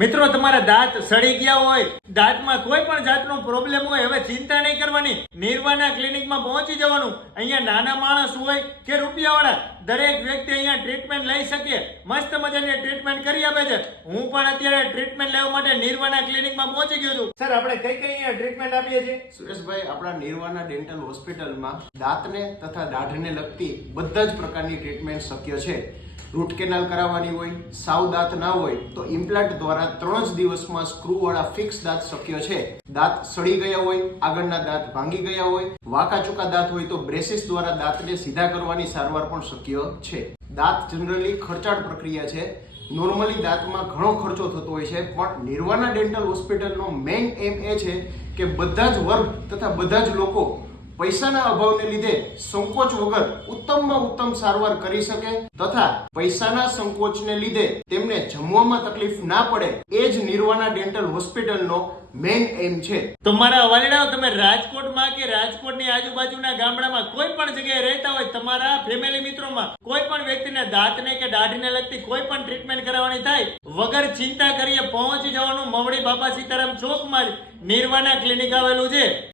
મિત્રો તમારા દાંત સડી ગયા હોય, દાંતમાં કોઈ પણ જાતનો પ્રોબ્લેમ હોય, હવે ચિંતા નહીં કરવાની. નિર્વાણા ક્લિનિકમાં પહોંચી જવાનું. અહીંયા નાના માણસ હોય કે રૂપિયાવાળા દરેક વ્યક્તિ અહીંયા ટ્રીટમેન્ટ લઈ શકે. મસ્ત મજાની ટ્રીટમેન્ટ કરી આપે છે. હું પણ અત્યારે ટ્રીટમેન્ટ લેવા માટે નિર્વાણા ક્લિનિકમાં પહોંચી ગયો છું. સર, આપણે કઈ કઈ અહીંયા ટ્રીટમેન્ટ આપીએ છીએ? સુરેશભાઈ, આપણા નિર્વાણા ડેન્ટલ હોસ્પિટલમાં દાંતને તથા દાઢને લગતી બધા જ પ્રકારની ટ્રીટમેન્ટ શક્ય છે. રૂટ કેનાલ કરાવવાની હોય, સાવ દાંત ના હોય તો ઇમ્પ્લાન્ટ દ્વારા 3 જ દિવસમાં સ્ક્રૂ વાળા ફિક્સ દાંત શક્ય છે. દાંત સડી ગયા હોય, આગળના દાંત ભાંગી ગયા હોય, વાંકા ચૂકા દાંત હોય તો બ્રેસીસ દ્વારા દાંતને સીધા કરવાની સારવાર પણ શક્ય છે. દાંત જનરલી ખર્ચાળ પ્રક્રિયા છે. નોર્મલી દાંતમાં ઘણો ખર્ચો થતો હોય છે, પણ નિર્વાણા ડેન્ટલ હોસ્પિટલનો મેઇન એમ એ છે કે બધા જ વર્ગ તથા બધા જ લોકો પૈસાના અભાવને લીધે સંકોચ વગર ઉત્તમમાં ઉત્તમ સારવાર કરી શકે તથા પૈસાના સંકોચને લીધે તેમને જમવામાં તકલીફ ના પડે, એ જ નિર્વાણા ડેન્ટલ હોસ્પિટલનો મેઇન એમ છે. તો મારા વાલીડાઓ, તમે રાજકોટમાં કે રાજકોટની આજુબાજુના ગામડામાં કોઈ પણ જગ્યાએ રહેતા હોય, તમારા ફેમિલી મિત્રોમાં કોઈ પણ વ્યક્તિને દાંતને કે દાઢીને લગતી કોઈ પણ ટ્રીટમેન્ટ કરાવવાની થાય, વગર ચિંતા કરીએ પહોંચી જવાનું મવડી બાપા સીતારામ ચોકમાં નિર્વાણા ક્લિનિક આવેલું છે.